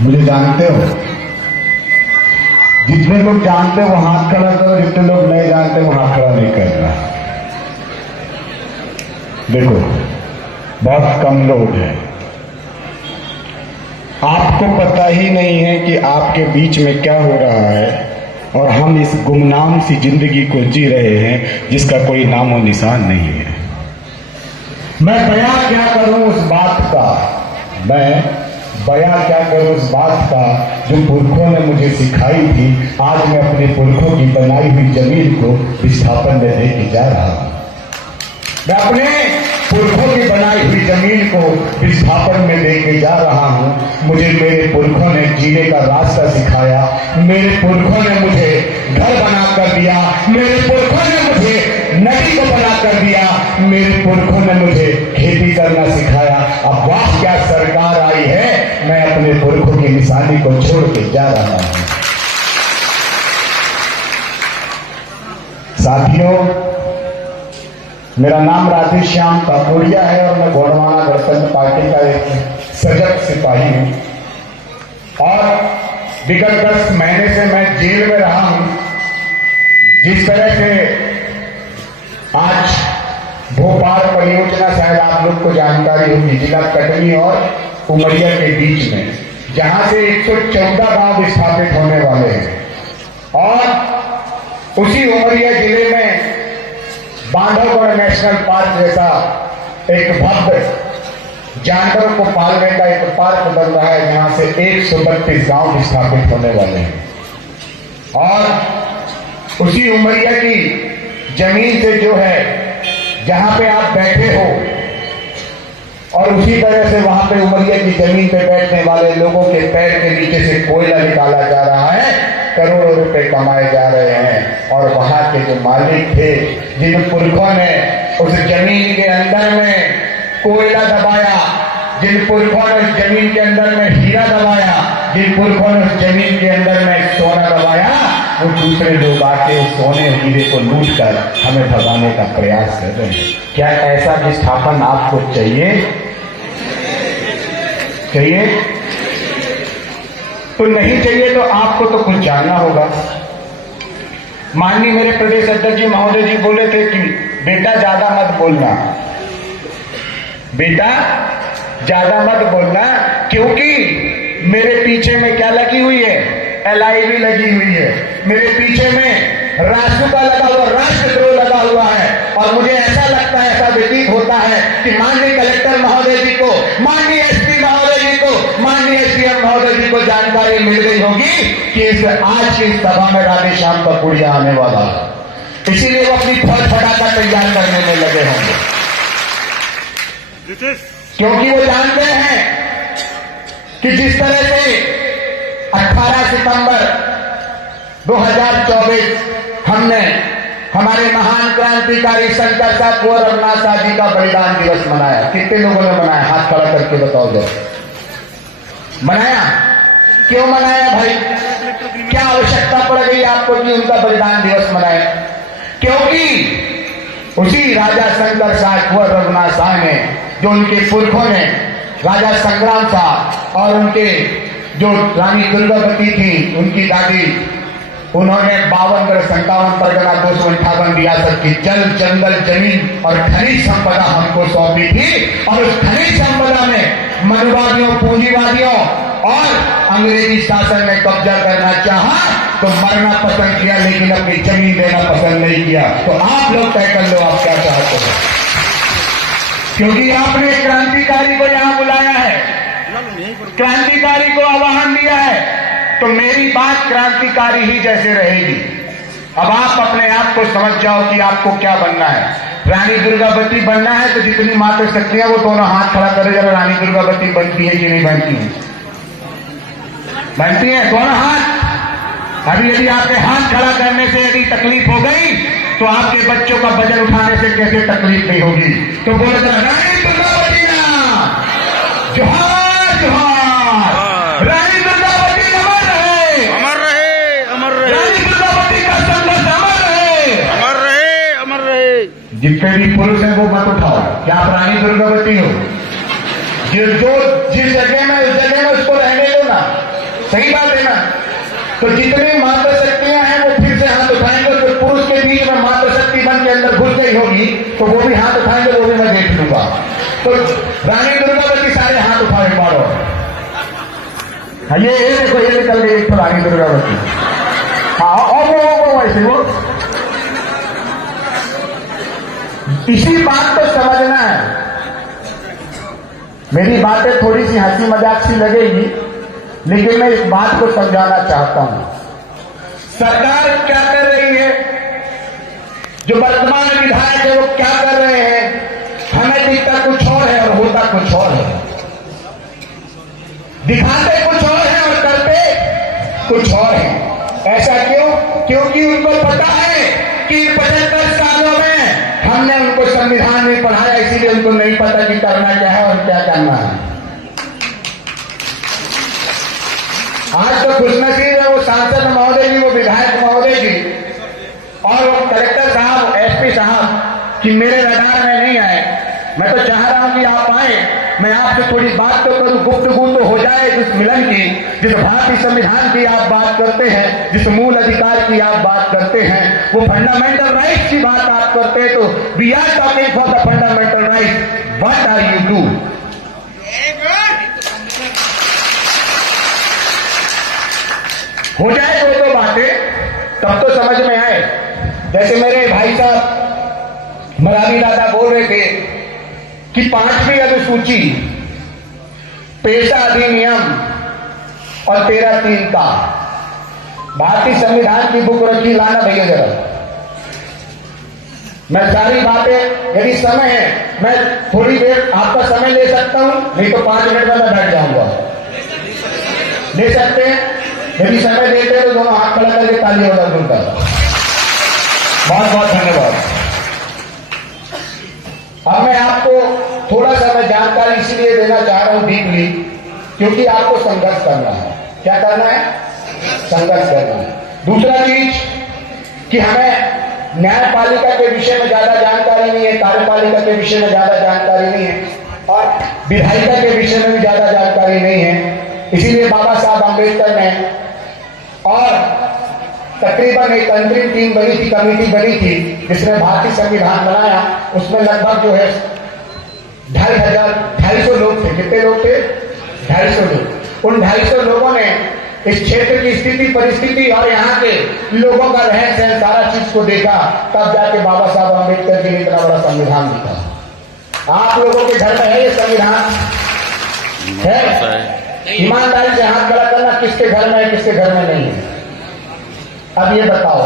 मुझे जानते हो? जितने लोग जानते वो हाथ खड़ा करो, जितने लोग नहीं जानते वो हाथ खड़ा नहीं करना। देखो, बहुत कम लोग हैं, आपको पता ही नहीं है कि आपके बीच में क्या हो रहा है, और हम इस गुमनाम सी जिंदगी को जी रहे हैं जिसका कोई नामो निशान नहीं है। मैं बयां क्या करूं उस बात का, मैं बयां क्या करूं उस बात का जो पुरखों ने मुझे सिखाई थी। आज मैं अपने पुरखों की बनाई हुई जमीन को विस्थापन में लेके जा रहा हूं। मैं अपने पुरखों की बनाई हुई जमीन को विस्थापन में लेके जा रहा हूं। मुझे मेरे पुरखों ने जीने का रास्ता सिखाया, मेरे पुरखों ने मुझे घर बना कर दिया, मेरे पुरखों ने मुझे नदी को बना कर दिया, मेरे पुरखों ने मुझे खेती करना सिखाया। अब वाह क्या सरकार आई है, मैं अपने पुरखों की निशानी को छोड़ के जा रहा हूं। साथियों, मेरा नाम राधेश्याम काकोड़िया है और मैं गोंडवाना गणतंत्र पार्टी का एक सजग सिपाही हूं। और विगत 10 महीने से मैं जेल में रहा हूं। जिस तरह से आज भोपाल परियोजना, शायद आप लोग को जानकारी होगी, जिला कटनी और उमरिया के बीच में, जहां से 114 गांव विस्थापित होने वाले हैं, और उसी उमरिया जिले में बांधवगढ़ नेशनल पार्क जैसा एक भव्य जानवरों को पालने का एक पार्क बन रहा है, जहां से 132 गांव विस्थापित होने वाले हैं। और उसी उमरिया की जमीन से जो है, जहां पे आप बैठे हो, और उसी तरह से वहां पे उमरिया की जमीन पे बैठने वाले लोगों के पैर के नीचे से कोयला निकाला जा रहा है, करोड़ों रुपए कमाए जा रहे हैं। और वहां के जो मालिक थे, जिन पुरखों ने उस जमीन के अंदर में कोयला दबाया, जिन पुरखों ने उस जमीन के अंदर में हीरा दबाया, जिन पुरखों ने उस जमीन के अंदर में सोना दबाया, वो दूसरे लोग आके उस सोने हीरे को लूट कर हमें भगाने का प्रयास कर रहे हैं। क्या ऐसा विस्थापन आपको चाहिए? चाहिए? तो नहीं चाहिए तो आपको तो कुछ जानना होगा। माननीय मेरे प्रदेश अध्यक्ष जी महोदय जी बोले थे कि बेटा ज्यादा मत बोलना, बेटा ज्यादा मत बोलना, क्योंकि मेरे पीछे में क्या लगी हुई है? LIV लगी हुई है। मेरे पीछे में राष्ट्र लगा हुआ, राष्ट्रद्रोह लगा हुआ है। और मुझे ऐसा लगता है, ऐसा व्यतीत होता है कि माननीय कलेक्टर महोदय जी को, माननीय SP महोदय जी को, माननीय SDM महोदय जी को जानकारी मिल गई होगी कि इस आज की सभा में राधेश्याम काकोड़िया आने वाला है। इसीलिए वो अपनी फौज फटाकर तैयार करने में लगे होंगे, क्योंकि वो जानते हैं कि जिस तरह से 18 सितंबर 2024 हमने हमारे महान क्रांतिकारी शंकर साहब कुंवर रघुनाथ साहब जी का बलिदान दिवस मनाया। कितने लोगों ने मनाया? हाथ खड़ा करके बताओ जरा। मनाया? क्यों मनाया भाई? क्या आवश्यकता पड़ गई आपको कि उनका बलिदान दिवस मनाए? क्योंकि उसी राजा शंकर साहब कुंवर रघुनाथ साहब ने, जो उनके पुरखों ने, राजा संग्राम साहब और उनके जो रानी दुर्गावती थी, उनकी दादी, उन्होंने 52 57 परगना 258 रियासत की जल, जंगल, जमीन और खनिज संपदा हमको सौंपी थी। और उस खनिज संपदा में मनुवादियों, पूंजीवादियों और अंग्रेजी शासन ने कब्जा करना चाहा तो मरना पसंद किया, लेकिन अपनी जमीन देना पसंद नहीं किया। तो आप लोग तय कर लो आप क्या चाहते हो, क्योंकि आपने क्रांतिकारी को यहां बुलाया है, क्रांतिकारी को आह्वान दिया है, तो मेरी बात क्रांतिकारी ही जैसे रहेगी। अब आप अपने आप को समझ जाओ कि आपको क्या बनना है। रानी दुर्गावती बनना है तो जितनी मात्र शक्तियां, वो दोनों हाथ खड़ा करे जरा। रानी दुर्गावती बनती है कि नहीं बनती है? बनती है दोनों हाथ। अभी यदि आपके हाथ खड़ा करने से यदि तकलीफ हो गई तो आपके बच्चों का वजन उठाने से कैसे तकलीफ नहीं होगी? तो बोले रानी दुर्गावती जोहार जोहार, रानी दुर्गावती अमर रहे, अमर रहे, अमर रहे, रानी दुर्गावती का संघर्ष अमर रहे, अमर रहे, अमर रहे। जितने भी पुरुष हैं वो मत उठाओ, क्या आप रानी दुर्गावती हो? जो जिस जगह में, उस जगह में उसको रहने दो ना। सही बात है ना। तो जितनी मातृशक्तियां हैं वो फिर से हाथ उठाएंगे। तो पुरुष के बीच में मातृशक्ति बन के अंदर घुस गई होगी तो वो भी हाथ उठाएंगे, वो भी मैं देख लूंगा। तो रानी दुर्गावती सारे हाथ उठाए मारो। हाँ ये देखो, ये निकल गई एक रानी दुर्गावती। हाँ और वो वैसे वो इसी बात को समझना है। मेरी बातें थोड़ी सी हंसी मजाक सी लगेगी, लेकिन मैं इस बात को समझाना चाहता हूं। सरकार क्या कर रही है, जो वर्तमान विधायक है वो क्या कर रहे हैं, हमें दिखता कुछ और है और होता कुछ और है। दिखाते कुछ और है और करते कुछ और है। ऐसा क्यों? क्योंकि उनको पता है कि 75 सालों में हमने उनको संविधान में पढ़ाया, इसीलिए उनको नहीं पता कि करना क्या है और क्या करना है। आज तो खुशनसीब है वो सांसद महोदय जी, वो विधायक महोदय जी और वो कलेक्टर साहब, एसपी साहब कि मेरे रडार में नहीं आए। मैं तो चाह रहा हूं कि आप आए, मैं आपसे थोड़ी बात तो करूं, गुफ्तगू तो हो जाए जिस मिलन की, जिस भारतीय संविधान की आप बात करते हैं, जिस मूल अधिकार की आप बात करते हैं, वो फंडामेंटल राइट्स की बात आप करते हैं। तो we are talking for the fundamental rights, what are you do? हो जाए दो बातें तब तो समझ में आए। जैसे मेरे भाई साहब मरानी दादा बोल रहे थे कि 5वीं अनुसूची, पेशा अधिनियम और 13(3) का भारतीय संविधान की बुक रखी, लाना भैया जरा। मैं सारी बातें, यदि समय है मैं थोड़ी देर आपका समय ले सकता हूं, नहीं तो 5 मिनट में मैं बैठ जाऊंगा। ले सकते हैं? यदि समय देते हैं तो दोनों हाथ खड़ा करके ताली बजा दूंगा। बहुत बहुत धन्यवाद। अब मैं आपको थोड़ा सा मैं जानकारी इसीलिए देना चाह रहा हूं डीपली, क्योंकि आपको संघर्ष करना है। क्या करना है? संघर्ष करना है। दूसरा चीज कि हमें न्यायपालिका के विषय में ज्यादा जानकारी नहीं है, कार्यपालिका के विषय में ज्यादा जानकारी नहीं है और विधायिका के विषय में भी ज्यादा जानकारी नहीं है। इसीलिए बाबा साहब अम्बेडकर ने और तकरीबन एक अंतरिम टीम बनी थी, कमेटी बनी थी जिसने भारतीय संविधान बनाया। उसमें लगभग जो है 250 लोग थे। कितने लोग थे? 250 लोग। उन 250 लोगों ने इस क्षेत्र की स्थिति परिस्थिति और यहाँ के लोगों का रहन सहन सारा चीज को देखा, तब जाके बाबा साहब अम्बेडकर जी ने इतना बड़ा संविधान लिखा। आप लोगों के घर में है ये संविधान? है? ईमानदारी से हाथ खड़ा करना, किसके घर में है, किसके घर में नहीं है। अब ये बताओ,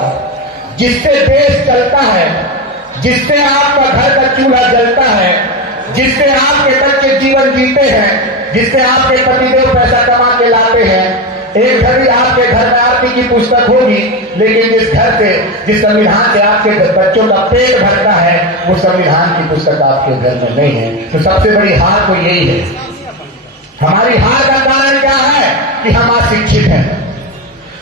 जिससे देश चलता है, जिससे आपका घर का चूल्हा जलता है, जिससे आपके बच्चे जीवन जीते हैं, जिससे आपके पतिदेव पैसा कमा के लाते हैं, एक घड़ी आपके घर में आरती की पुस्तक होगी, लेकिन जिस घर से, जिस संविधान से आपके बच्चों का पेट भरता है, वो संविधान की पुस्तक आपके घर में नहीं है। तो सबसे बड़ी हार तो यही है। हमारी हार का कारण क्या है? कि हम अशिक्षित हैं।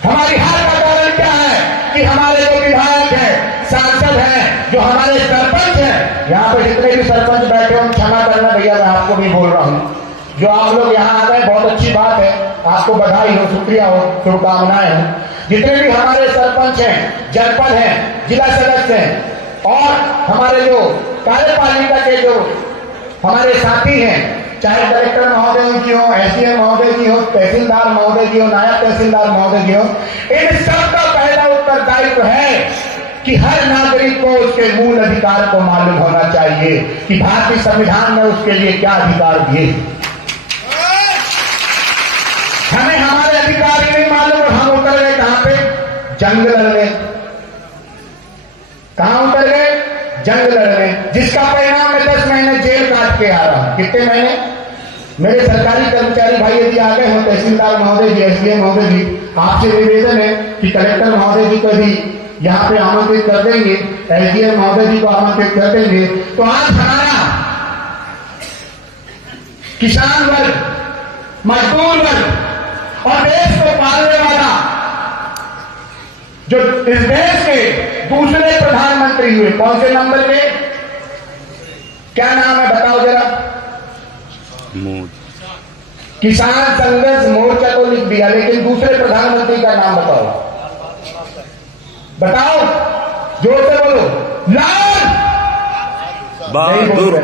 हमारी हार का कारण क्या है? कि हमारे जो विधायक हैं, सांसद हैं, जो हमारे सरपंच हैं, यहाँ पे जितने भी सरपंच बैठे हो, क्षमा करना भैया, मैं आपको भी बोल रहा हूँ, जो आप लोग यहाँ आ गए बहुत अच्छी बात है, आपको बधाई हो, शुक्रिया हो, शुभकामनाएं हो। जितने भी हमारे सरपंच हैं, जनपद हैं, जिला सदस्य हैं और हमारे जो कार्यपालिका के जो हमारे साथी हैं, चाहे कलेक्टर महोदय जी हो, एसडीएम महोदय जी हो, तहसीलदार महोदय जी हो, नायब तहसीलदार महोदय जी हो, इन सबका पहला उत्तरदायित्व है कि हर नागरिक को उसके मूल अधिकार को मालूम होना चाहिए कि भारतीय संविधान में उसके लिए क्या अधिकार दिए। हमें हमारे अधिकार ही नहीं मालूम और हम उतर गए कहां पे? जंग लड़ने। कहां उतर गए? जंग लड़ने, जिसका परिणाम मैं 10 महीने जेल काट के आ रहा हूं। कितने महीने? मेरे सरकारी कर्मचारी भाई यदि आ गए हो, तहसीलदार महोदय जी, एसडीएम महोदय जी, आपसे निवेदन है कि कलेक्टर महोदय जी को भी यहाँ पे आमंत्रित कर देंगे, एसडीएम महोदय जी को आमंत्रित कर देंगे। तो आज हमारा किसान वर्ग, मजदूर वर्ग और देश को पालने वाला जो इस देश के दूसरे प्रधानमंत्री हुए, कौन से नंबर पे? क्या नाम है बताओ जरा? किसान संघर्ष मोर्चा तो लिख दिया, लेकिन दूसरे प्रधानमंत्री का नाम बताओ, बताओ, जोर से बोलो। लाल बहादुर।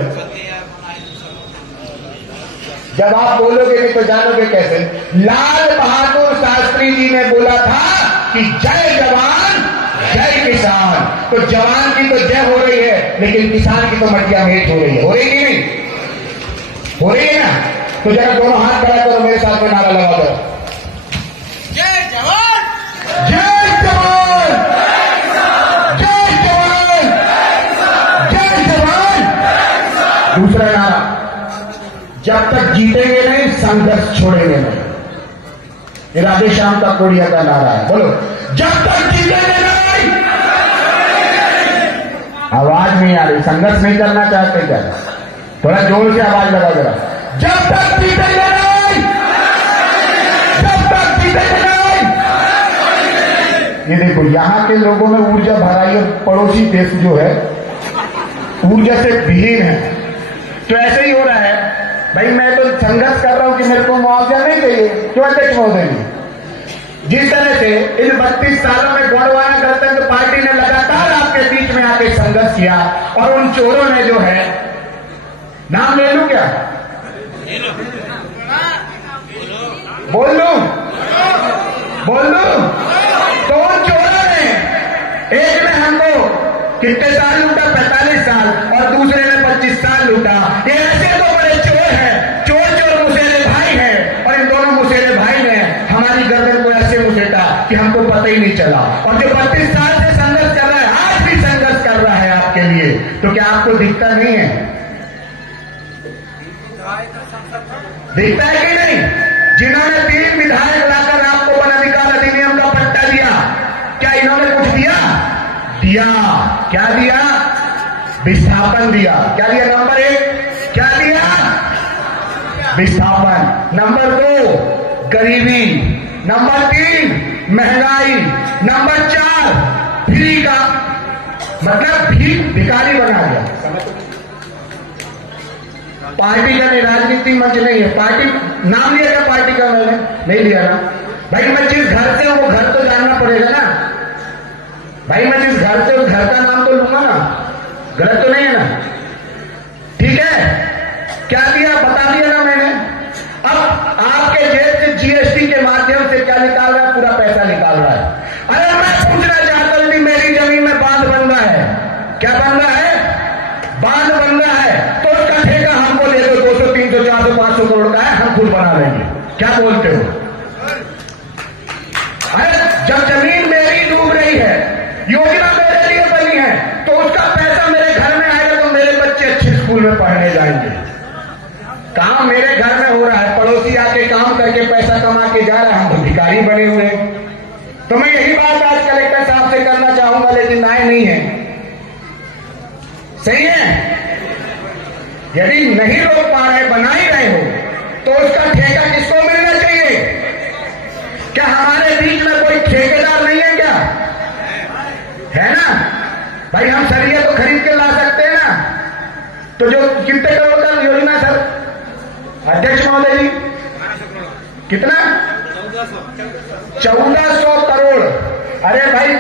जब आप बोलोगे नहीं तो जानोगे कैसे। लाल बहादुर शास्त्री जी ने बोला था कि जय जवान जय किसान। तो जवान की तो जय हो रही है, लेकिन किसान की तो मटिया मेट हो रही है। हो रही कि नहीं? हो रही है ना? तो जरा दोनों हाथ खड़ा करो, मेरे साथ में नारा लगा दो। जय जवान जय जवान जय जवान जय जवान। दूसरा नारा, जब तक जीतेंगे नहीं संघर्ष छोड़ेंगे नहीं। ये राधेश्याम का कोड़िया का नारा है। बोलो, जब तक जीतेंगे नहीं। आवाज नहीं आ रही, संघर्ष नहीं करना चाहते क्या? थोड़ा जोर से आवाज लगा जरा। जब तक जीतेंगे नहीं, जब तक जीतेंगे नहीं। ये देखो, यहां के लोगों में ऊर्जा भराई, और पड़ोसी देश जो है ऊर्जा से विहीन है। तो ऐसे ही हो रहा है भाई। मैं तो संघर्ष कर रहा हूं कि मेरे को मुआवजा नहीं चाहिए। क्यों अध्यक्ष महोदय जी? जिस तरह से इन 32 सालों में गोंडवाना गणतंत्र पार्टी ने लगातार आपके बीच में आके संघर्ष किया, और उन चोरों ने जो है, नाम ले लूं क्या? बोल लूं? बोल लूं? तो उन चोरों ने, एक ने हमको कितने साल लूटा? 45 साल, और दूसरे ने 25 साल लूटा। ये ऐसे तो बड़े चोर हैं, चोर चोर मुसेरे भाई हैं। और इन दोनों मुसेरे भाई ने हमारी गर्दन को ऐसे मुसेटा कि हमको पता ही नहीं चला। और जो 32 साल से संघर्ष कर रहा है, आज भी संघर्ष कर रहा है आपके लिए, तो क्या आपको दिखता नहीं है? दिखता है कि नहीं? जिन्होंने 3 विधायक लाकर आपको वन अधिकार अधिनियम का पट्टा दिया, क्या इन्होंने कुछ दिया? दिया। क्या दिया? विस्थापन दिया। क्या दिया? नंबर 1 क्या दिया? विस्थापन। नंबर 2 गरीबी। नंबर 3 महंगाई। नंबर 4 फ्री का, मतलब भिखारी बना दिया। पार्टी का नहीं, राजनीतिक मंच नहीं है। पार्टी नाम लिया क्या पार्टी का? मैंने नहीं लिया ना भाई। मैं जिस घर से हूं वो घर तो जानना पड़ेगा ना भाई। मैं जिस घर से हूं घर का नाम तो लूंगा ना। गलत तो नहीं है ना? ठीक है। क्या दिया? बता दिया ना मैंने। अब आपके जेब से जीएसटी के माध्यम से क्या निकाल रहा है? पूरा पैसा निकाल रहा है। अरे मैं पूछना चाहता हूं कि मेरी जमीन में बांध बन रहा है। क्या बन रहा है? बांध बन रहा है। तो उसका ठेका हमको ले दो। 200 300 400 500 करोड़ का है, हम खुद बना लेंगे। क्या बोलते हो? अरे जब जमीन मेरी डूब रही है, योजना मेरे लिए बनी है, तो उसका पैसा मेरे घर में आएगा, तो मेरे बच्चे अच्छे स्कूल में पढ़ने जाएंगे। काम मेरे घर में हो रहा है, पड़ोसी आके काम करके पैसा कमा के जा रहा है, हम तो भिखारी बने हुए हैं। तो मैं यही बात आज कलेक्टर साहब से करना चाहूंगा, लेकिन आए नहीं है। सही है? यदि नहीं रोक पा रहे, बना ही रहे हो, तो उसका ठेका किसको मिलना चाहिए? क्या हमारे बीच में कोई ठेकेदार नहीं है क्या? है ना भाई? हम सरिया तो खरीद के ला सकते हैं ना। तो जो कितने करोड़ का योजना सर अध्यक्ष महोदय जी? कितना? 1400 करोड़। अरे भाई